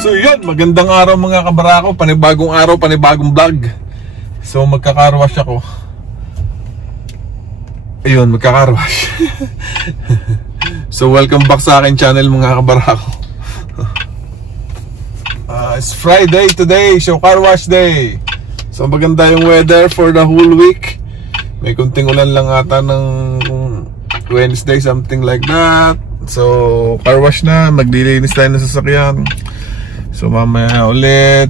So yun, magandang araw mga kabarako. Panibagong araw, panibagong vlog. So magkakarwash ako. Ayun, magkakarwash. So welcome back sa akin channel mga kabarako. It's Friday today, so car wash day. So maganda yung weather for the whole week. May kunting ulan lang ata ng Wednesday, something like that. So car wash na, maglilinis tayo ng sasakyan. So mamaya ulit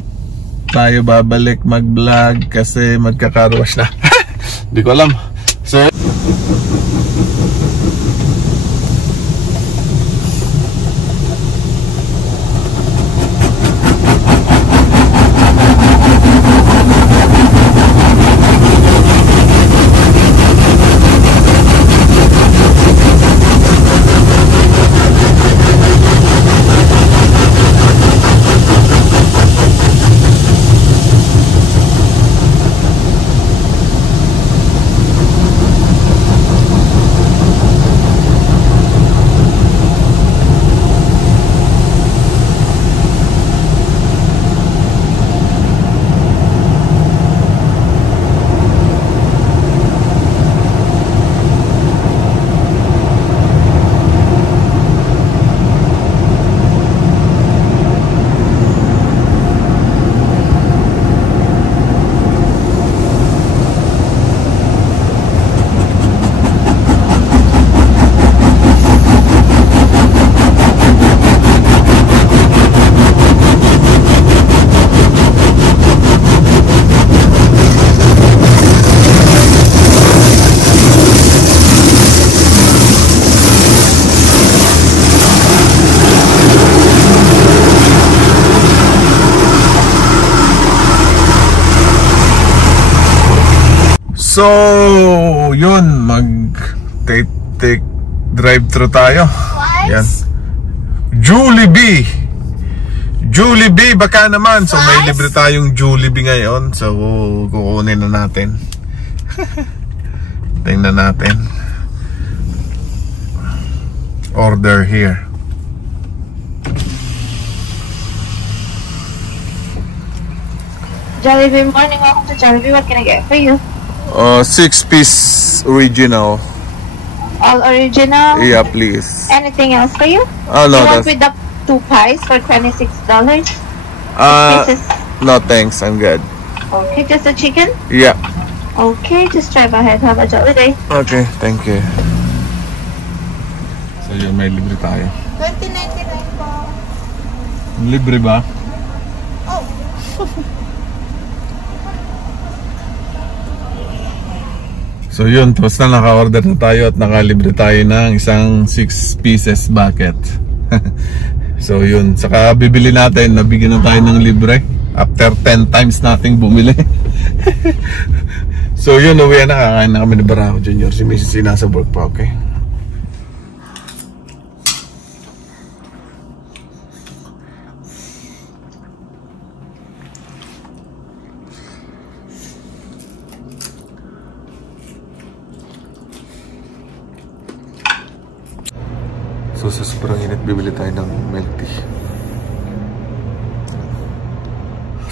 tayo babalik mag-vlog kasi magka-car wash na. Hindi ko alam. So yun, take drive-thru tayo. Yan. Jollibee baka naman. So may libre tayong Jollibee ngayon. So kukunin na natin. Tingnan natin. Order here. Jollibee morning, welcome to Jollibee. What can I get for you? 6-piece original. All original? Yeah, please. Anything else for you? Oh, no, you want with the 2 pies for $26? No thanks, I'm good. Okay, just a chicken? Yeah. Okay, just drive ahead. Have a jolly day. Okay, thank you. So yun, may libre tayo. $20.99 po. Libre ba? Oh. So yun, tapos na naka-order na tayo at nakalibre tayo ng isang 6 pieces bucket. So yun, saka bibili natin, nabigyan na tayo ng libre after 10 times nating bumili. So yun, uwi na, kakain na kami ni Barako Junior. Si Mrs. nasa work pa, okay? So sa sobrang init, bibili tayo ng milk tea.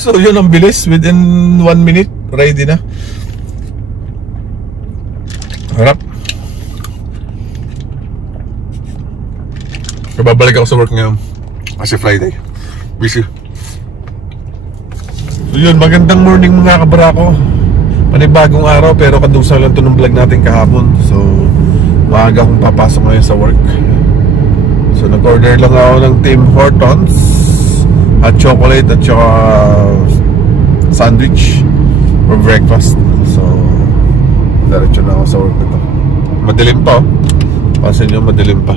So yun, ang bilis. Within 1 minute, ready na. Harap. So babalik ako sa work ngayon kasi Friday. Busy. So yun, magandang morning mga kabarako. Panibagong araw pero kadusa lang ito ng vlog natin kahapon. So maaga akong papasok ngayon sa work. So nag-order lang ako ng Tim Hortons, hot chocolate at saka sandwich for breakfast. So diretso na ako sa work nito. Madilim pa, oh. Pansin nyo, madilim pa.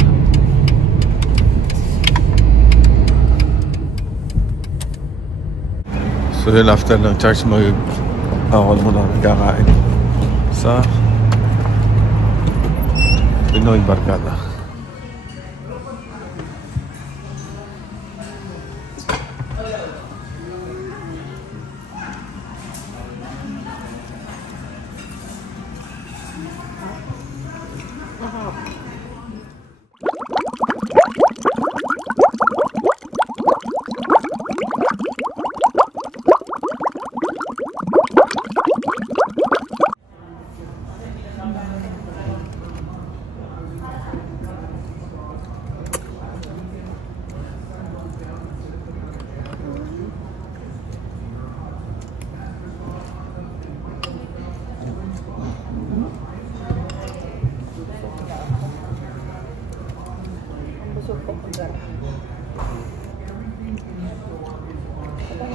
So yun, after ng charge ako muna nagkakain sa Pinoy Barkada.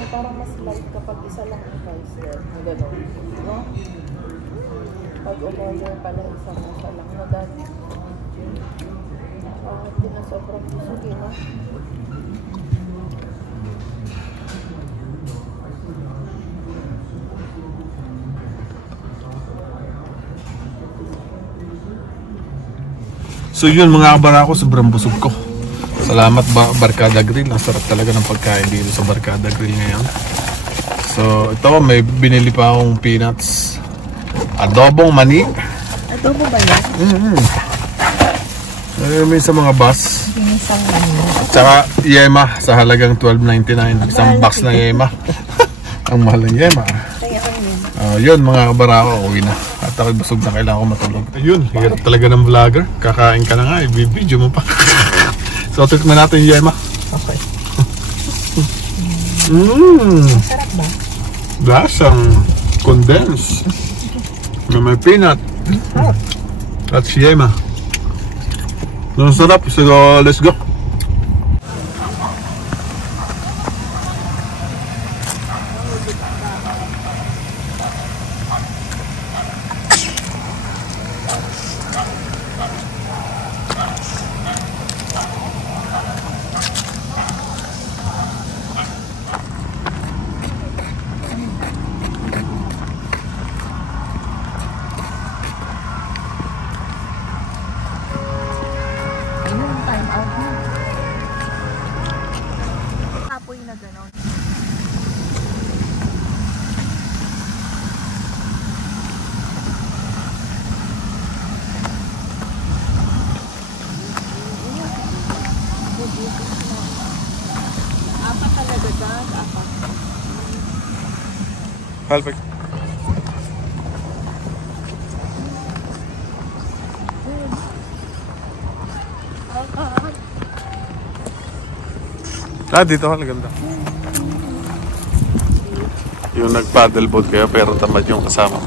parang mas light kapag isa lang ang price there. Gano'n. No? Pag umorder pala isa lang na dati. Hindi na sobrang busog eh, no? So yun mga kabarako, sobrang busog ko. Salamat Barkada Grill. Ang sarap talaga ng pagkain dito sa Barkada Grill ngayon. So ito, may binili pa akong peanuts. Adobong mani. Adobo ba yan? May sa mga bus. Ginisang mani. Tsaka yema sa halagang $12.99. Isang box na yema. Ang mahal ng yema. Kaya ko yun. Yun mga kabarako, uwi na. At ako'y busog na, kailangan ko matulog. Ayun, hirap talaga ng vlogger. Kakain ka na nga, i-video mo pa. So, tikman natin yung yema. Okay. Sarap ba? Lasang condensed. May peanut. At yema. Ang sarap. So, let's go. Apoy na gano'n. Apat talaga dyan. Apat. Perfect. Dito ka, ganda. Yung nag-paddleboard kayo pero tamad yung kasama.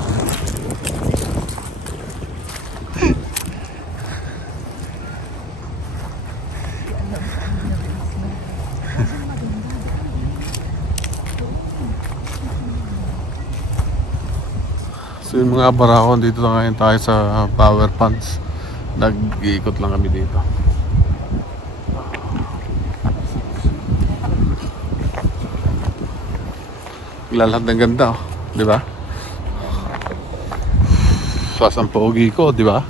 So yung mga barako, dito na ngayon tayo sa power plants. Nag-iikot lang kami dito. Lalahad ng ganda, oh. Di ba? Sasampogi ko, di ba?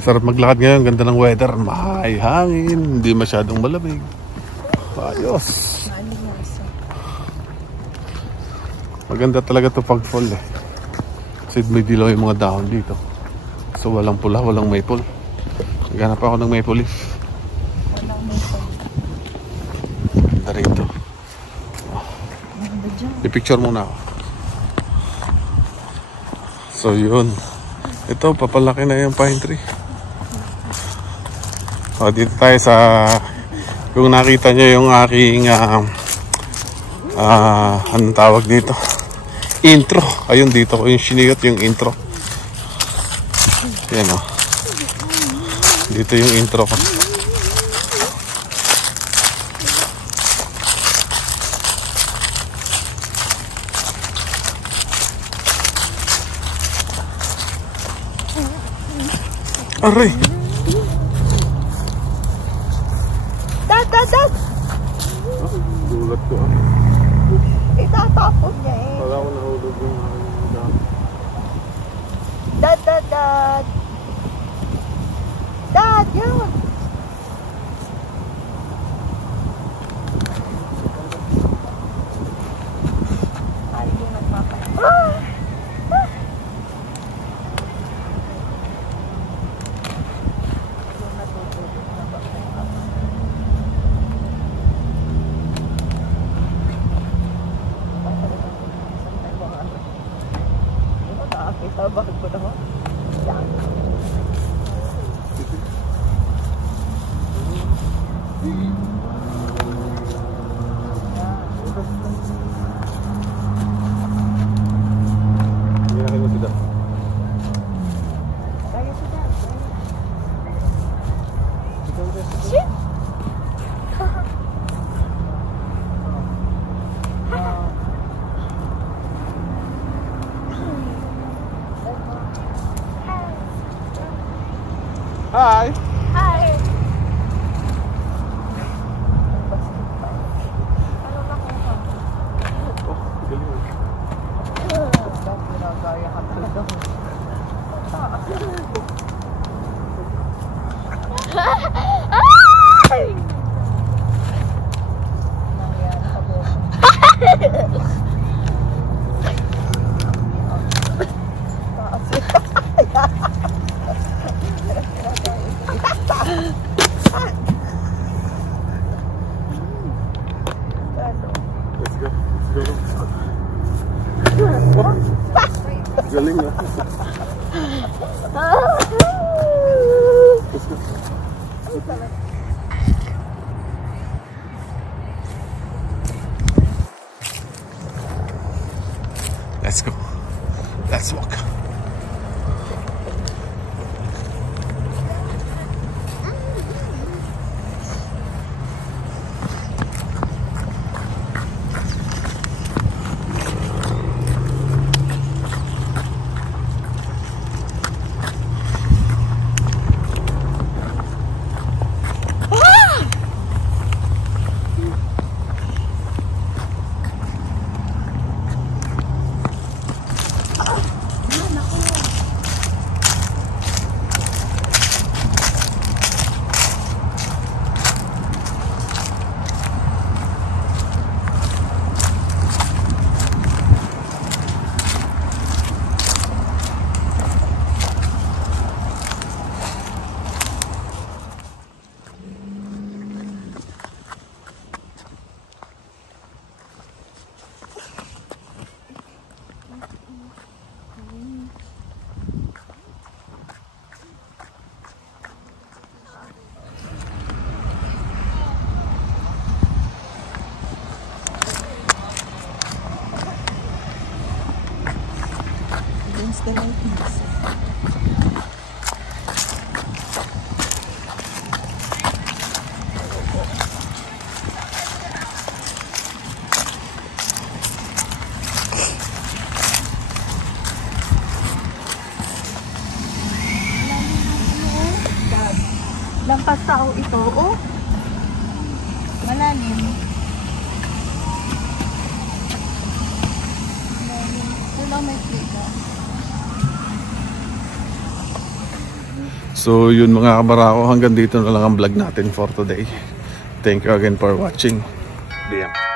Sarap maglakad ngayon, ganda ng weather. May hangin, hindi masyadong malamig. Ayos. Maganda talaga to pag fall eh. Kasi may dilaw yung mga dahon dito. So walang pula, walang maple. Naghanap ako ng maple leaf. Ganda rito. I-picture muna ako. So yun. Ito, papalaki na yung pine tree. O, dito tayo sa, kung nakita nyo yung aking anong tawag dito, intro. Ayun, dito ko yung siniyot yung intro. Yan o. Dito yung intro ko. Aray! Dad! Gulat ko Itatapon niya eh. Wala ko nahulog yung Dad, yun! Ay, yung nagpapay. Bakit ko naman? Yan. Hi! Hi! Ano na kung Oh, galing. ginagaya ka talaga. Nangyari ka ba? Let's go. Let's go. Galing ah. Let's go. Let's go. Let's walk. Against the lightness. Lampas tao ito, oh. Malalim. Wala may plate. So yun mga kabarako, hanggang dito na lang ang vlog natin for today. Thank you again for watching. DM.